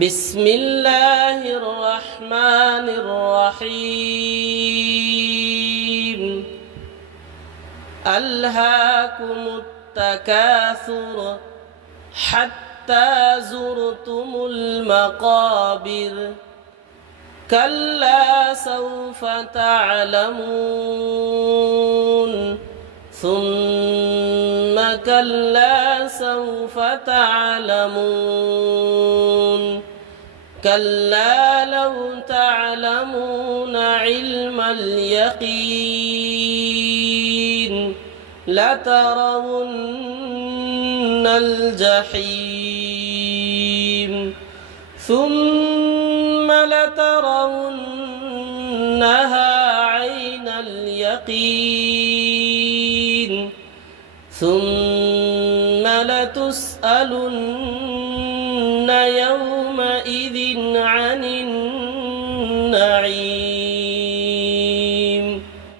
بسم الله الرحمن الرحيم ألهاكم التكاثر حتى زرتم المقابر كلا سوف تعلمون ثم كلا سوف تعلمون كلا لو تعلمون علم اليقين لترون الجحيم ثم لترونها عين اليقين ثم لتسألن يومئذ عن